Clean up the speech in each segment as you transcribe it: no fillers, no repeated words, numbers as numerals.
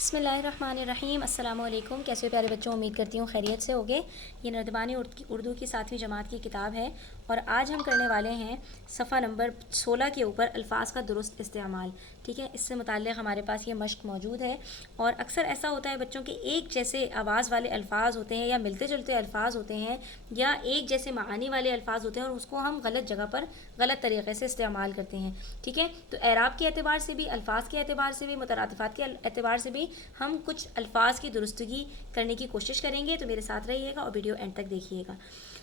बिस्मिल्लाहिर्रहमानिर्रहीम। अस्सलाम वालेकुम। कैसे हो प्यारे बच्चों, उम्मीद करती हूँ खैरियत से होगे। ये नर्दबानी उर्दू की 7वीं जमात की किताब है और आज हम करने वाले हैं सफ़ा नंबर 16 के ऊपर अल्फाज का दुरुस्त इस्तेमाल। ठीक है, इससे मुताल्लिक़ हमारे पास ये मश्क मौजूद है। और अक्सर ऐसा होता है बच्चों के एक जैसे आवाज़ वाले अल्फाज होते हैं या मिलते जुलते अल्फाज होते हैं या एक जैसे मानी वाले अल्फाज होते हैं और उसको हम गलत जगह पर गलत तरीक़े से इस्तेमाल करते हैं। ठीक है, तो एराब के एतबार से भी, अल्फाज के एतबार से भी, मुतरादिफ़ात के एतबार से भी हम कुछ अल्फाज की दुरुस्तगी करने की कोशिश करेंगे। तो मेरे साथ रहिएगा और वीडियो एंड तक देखिएगा।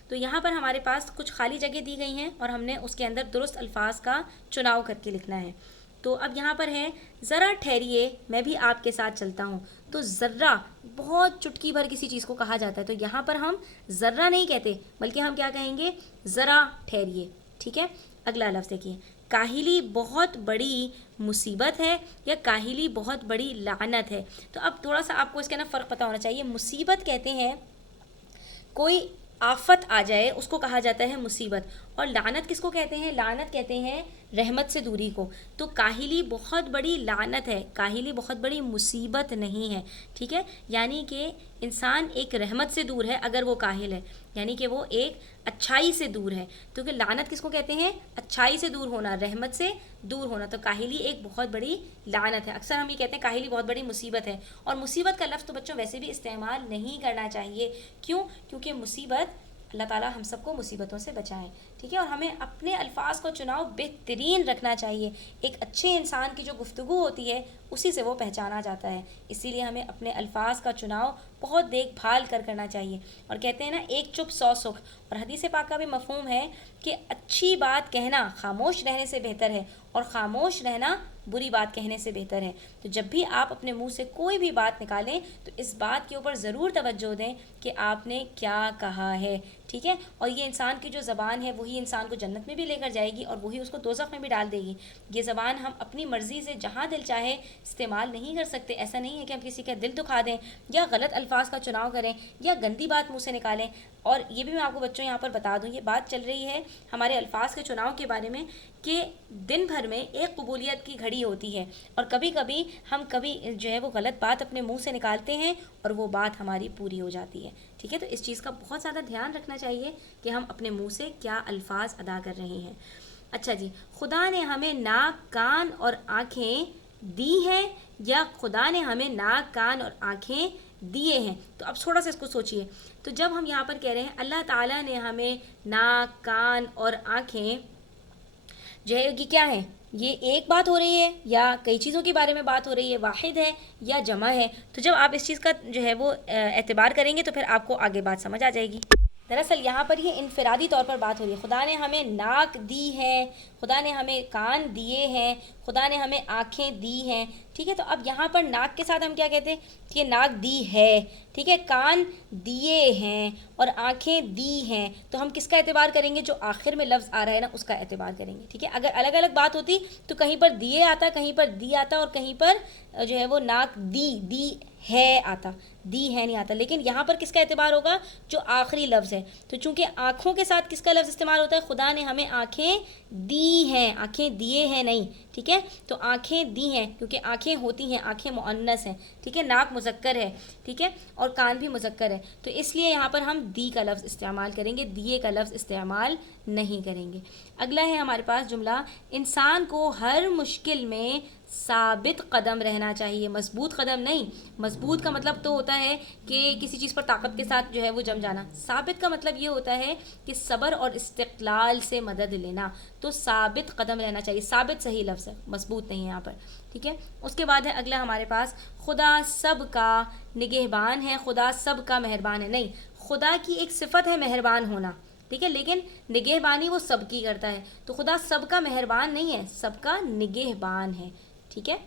तो यहाँ पर हमारे पास कुछ खाली जगह दी गई हैं और हमने उसके अंदर दुरुस्त अल्फाज का चुनाव करके लिखना है। तो अब यहाँ पर है, ज़रा ठहरिए मैं भी आपके साथ चलता हूँ। तो ज़र्रा बहुत चुटकी भर किसी चीज़ को कहा जाता है, तो यहाँ पर हम ज़र्रा नहीं कहते बल्कि हम क्या कहेंगे, ज़रा ठहरिए। ठीक है, अगला लफ्ज़ देखिए, काहिली बहुत बड़ी मुसीबत है या काहिली बहुत बड़ी लानत है। तो अब थोड़ा सा आपको इसका ना फ़र्क पता होना चाहिए। मुसीबत कहते हैं कोई आफत आ जाए उसको कहा जाता है मुसीबत, और लानत किसको कहते हैं, लानत कहते हैं रहमत से दूरी को। तो काहिली बहुत बड़ी लानत है, काहिली बहुत बड़ी मुसीबत नहीं है। ठीक है, यानी कि इंसान एक रहमत से दूर है अगर वो काहिल है, यानी कि वो एक अच्छाई से दूर है। क्योंकि लानत किसको कहते हैं, अच्छाई से दूर होना, रहमत से दूर होना। तो काहिली एक बहुत बड़ी लानत है। अक्सर हम ये कहते हैं काहिली बहुत बड़ी मुसीबत है, और मुसीबत का लफ्ज़ तो बच्चों वैसे भी इस्तेमाल नहीं करना चाहिए। क्यों? क्योंकि मुसीबत, अल्लाह ताला हम सबको मुसीबतों से बचाए। ठीक है, और हमें अपने अल्फाज का चुनाव बेहतरीन रखना चाहिए। एक अच्छे इंसान की जो गुफ्तगू होती है उसी से वो पहचाना जाता है, इसीलिए हमें अपने अल्फाज का चुनाव बहुत देखभाल कर करना चाहिए। और कहते हैं ना, एक चुप 100 सुख। और हदीस पाक का भी मफहूम है कि अच्छी बात कहना खामोश रहने से बेहतर है और ख़ामोश रहना बुरी बात कहने से बेहतर है। तो जब भी आप अपने मुंह से कोई भी बात निकालें तो इस बात के ऊपर ज़रूर तवज्जो दें कि आपने क्या कहा है। ठीक है, और ये इंसान की जो ज़बान है वही इंसान को जन्नत में भी लेकर जाएगी और वही उसको दोज़ख में भी डाल देगी। ये ज़बान हम अपनी मर्ज़ी से जहाँ दिल चाहे इस्तेमाल नहीं कर सकते। ऐसा नहीं है कि हम किसी का दिल दुखा दें या गलत अल्फाज का चुनाव करें या गंदी बात मुँह से निकालें। और ये भी मैं आपको बच्चों यहाँ पर बता दूँ, ये बात चल रही है हमारे अल्फाज के चुनाव के बारे में कि दिन भर में एक कबूलियत की घड़ी होती है और कभी कभी हम जो है वो गलत बात अपने मुंह से निकालते हैं और वो बात हमारी पूरी हो जाती है। ठीक है, तो इस चीज़ का बहुत ज़्यादा ध्यान रखना चाहिए कि हम अपने मुंह से क्या अल्फाज अदा कर रहे हैं। अच्छा जी, खुदा ने हमें नाक, कान और आँखें दी हैं या खुदा ने हमें नाक, कान और आँखें दिए हैं। तो अब थोड़ा सा इसको सोचिए। तो जब हम यहाँ पर कह रहे हैं अल्लाह ताला ने हमें नाक, कान और आँखें जो है कि क्या है, ये एक बात हो रही है या कई चीज़ों के बारे में बात हो रही है, वाहिद है या जमा है। तो जब आप इस चीज़ का जो है वो एतबार करेंगे तो फिर आपको आगे बात समझ आ जाएगी। दरअसल यहाँ पर ये इनफरादी तौर पर बात हो रही है। खुदा ने हमें नाक दी है, खुदा ने हमें कान दिए हैं, खुदा ने हमें आँखें दी हैं। ठीक है, तो अब यहाँ पर नाक के साथ हम क्या कहते हैं कि नाक दी है। ठीक है, कान दिए हैं और आँखें दी हैं। तो हम किसका एतबार करेंगे, जो आखिर में लफ्ज़ आ रहा है ना उसका एतबार करेंगे। ठीक है, अगर अलग अलग बात होती तो कहीं पर दिए आता, कहीं पर दी आता और कहीं पर जो है वो नाक दी है आता, दी है नहीं आता। लेकिन यहाँ पर किसका एतबार होगा, जो आखिरी लफ्ज़ है। तो चूंकि आँखों के साथ किसका लफ्ज़ इस्तेमाल होता है, खुदा ने हमें आँखें दी हैं, आँखें दिए हैं नहीं। ठीक है, तो आँखें दी हैं क्योंकि आँखें होती हैं, आँखें मुअन्नस हैं। ठीक है, नाक मुज़क्कर है। ठीक है, और कान भी मुज़क्कर है, तो इसलिए यहाँ पर हम दी का लफ्ज़ इस्तेमाल करेंगे, दिए का लफ्ज़ इस्तेमाल नहीं करेंगे। अगला है हमारे पास जुमला, इंसान को हर मुश्किल में साबित कदम रहना चाहिए, मजबूत कदम नहीं। मजबूत का मतलब तो होता है कि किसी चीज़ पर ताकत के साथ जो है वो जम जाना। साबित का मतलब ये होता है कि सब्र और इस्तिक़लाल से मदद लेना। तो साबित कदम रहना चाहिए, साबित सही लफ्ज़ है, मजबूत नहीं है यहाँ पर। ठीक है, उसके बाद है अगला हमारे पास, खुदा सब का निगहबान है, खुदा सब का मेहरबान है। नहीं, खुदा की एक सिफत है मेहरबान होना। ठीक है, लेकिन निगहबानी वो सबकी करता है। तो खुदा सबका मेहरबान नहीं है, सबका निगहबान है। ठीक है,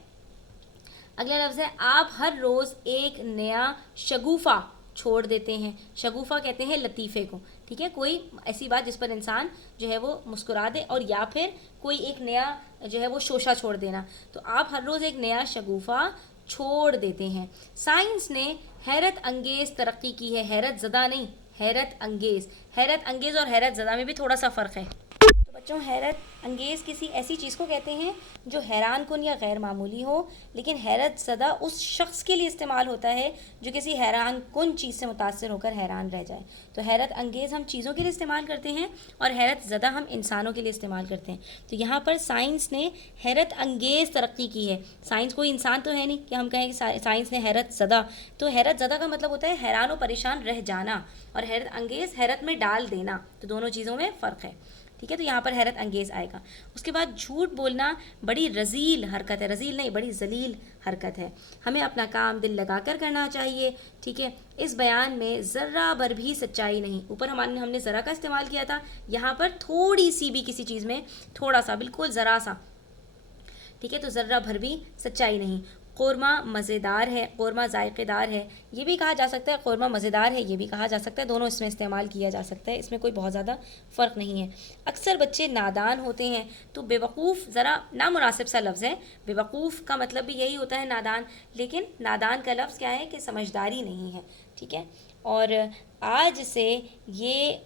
अगला लफ्ज़ है, आप हर रोज़ एक नया शगुफ़ा छोड़ देते हैं। शगुफ़ा कहते हैं लतीफ़े को। ठीक है, कोई ऐसी बात जिस पर इंसान जो है वो मुस्कुरा दे, और या फिर कोई एक नया जो है वो शोशा छोड़ देना। तो आप हर रोज़ एक नया शगुफ़ा छोड़ देते हैं। साइंस ने हैरत अंगेज़ तरक्की की है, हैरत ज़दा नहीं, हैरत अंगेज़। हैरत अंगेज़ और हैरत ज़दा में भी थोड़ा सा फ़र्क है। तो بچوں حیرت انگیز کسی ایسی چیز کو کہتے ہیں جو حیران کن یا غیر معمولی ہو، لیکن حیرت زدہ اس شخص کے لیے استعمال ہوتا ہے جو کسی حیران کن چیز سے متاثر ہو کر حیران رہ جائے. تو حیرت انگیز ہم چیزوں کے لیے استعمال کرتے ہیں اور حیرت زدہ ہم انسانوں کے لیے استعمال کرتے ہیں. تو یہاں پر سائنس نے حیرت انگیز ترقی کی ہے. سائنس کوئی انسان تو ہے نہیں کہ ہم کہیں کہ سائنس نے حیرت زدہ. تو حیرت زدہ کا مطلب ہوتا ہے حیران و پریشان رہ جانا، اور حیرت انگیز حیرت میں ڈال دینا. تو دونوں چیزوں میں فرق ہے. ٹھیک ہے، تو یہاں پر حیرت انگیز آئے گا. اس کے بعد جھوٹ بولنا بڑی رذیل حرکت ہے. رذیل نہیں، بڑی ذلیل حرکت ہے. ہمیں اپنا کام دل لگا کر کرنا چاہیے. ٹھیک ہے، اس بیان میں ذرہ بر بھی سچائی نہیں. اوپر ہم نے ذرا کا استعمال کیا تھا، یہاں پر تھوڑی سی بھی کسی چیز میں، تھوڑا سا، بالکل ذرا سا. ٹھیک ہے، تو ذرہ بھر بھی سچائی نہیں. قورمہ مزیدار ہے، قورمہ ذائقے دار ہے، یہ بھی کہا جا سکتا ہے. قورمہ مزیدار ہے، یہ بھی کہا جا سکتا ہے. دونوں اس میں استعمال کیا جا سکتا ہے، اس میں کوئی بہت زیادہ فرق نہیں ہے. اکثر بچے نادان ہوتے ہیں. تو بے وقوف ذرا نامناسب سا لفظ ہے. بے وقوف کا مطلب بھی یہی ہوتا ہے نادان، لیکن نادان کا لفظ کیا ہے کہ سمجھداری نہیں ہے. ٹھیک ہے، اور آج سے یہ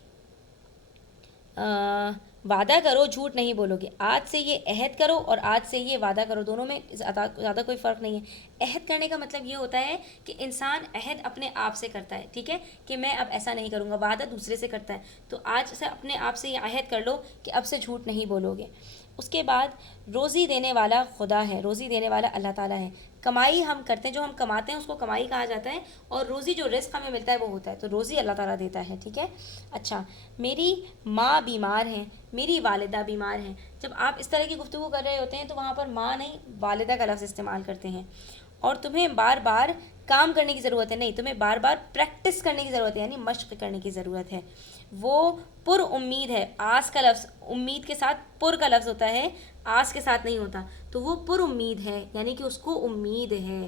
وعدہ کرو جھوٹ نہیں بولو گے. آج سے یہ عہد کرو اور آج سے یہ وعدہ کرو، دونوں میں زیادہ کوئی فرق نہیں ہے. عہد کرنے کا مطلب یہ ہوتا ہے کہ انسان عہد اپنے آپ سے کرتا ہے. ٹھیک ہے، کہ میں اب ایسا نہیں کروں گا. وعدہ دوسرے سے کرتا ہے. تو آج سے اپنے آپ سے یہ عہد کر لو کہ اب سے جھوٹ نہیں بولو گے. اس کے بعد روزی دینے والا خدا ہے، روزی دینے والا اللہ تعالیٰ ہے. کمائی ہم کرتے ہیں، جو ہم کماتے ہیں اس کو کمائی کہا جاتا ہے، اور روزی جو رزق ہمیں ملتا ہے وہ ہوتا ہے. تو روزی اللہ تعالیٰ دیتا ہے. ٹھیک ہے. اچھا، میری ماں بیمار ہیں، میری والدہ بیمار ہیں. جب آپ اس طرح کی گفتگو کر رہے ہوتے ہیں تو وہاں پر ماں نہیں، والدہ کا لفظ استعمال کرتے ہیں. اور تمہیں بار بار کام کرنے کی ضرورت ہے. نہیں، تمہیں بار بار پریکٹس کرنے کی ضرورت ہے، یعنی مشق کرنے کی ضرورت ہے. وہ پر امید ہے. آس کا لفظ امید کے ساتھ پر کا لفظ ہوتا ہے، آس کے ساتھ نہیں ہوتا. تو وہ پر امید ہے، یعنی کہ اس کو امید ہے.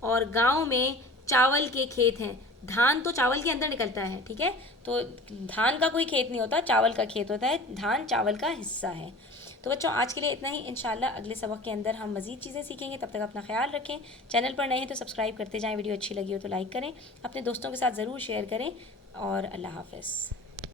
اور گاؤں میں چاول کے کھیت ہیں. دھان تو چاول کے اندر نکلتا ہے. ٹھیک ہے، تو دھان کا کوئی کھیت نہیں ہوتا، چاول کا کھیت ہوتا ہے. دھان چاول کا حصہ ہے. تو بچوں آج کے لیے اتنا ہی. انشاءاللہ اگلے سبق کے اندر ہم مزید چیزیں سیکھیں گے. تب تک اپنا خیال رکھیں. چینل پر نئے ہیں تو سبسکرائب کرتے جائیں. ویڈیو اچھی لگی ہو تو لائک کریں، اپنے دوستوں کے ساتھ ضرور شیئر کریں. اور اللہ حافظ.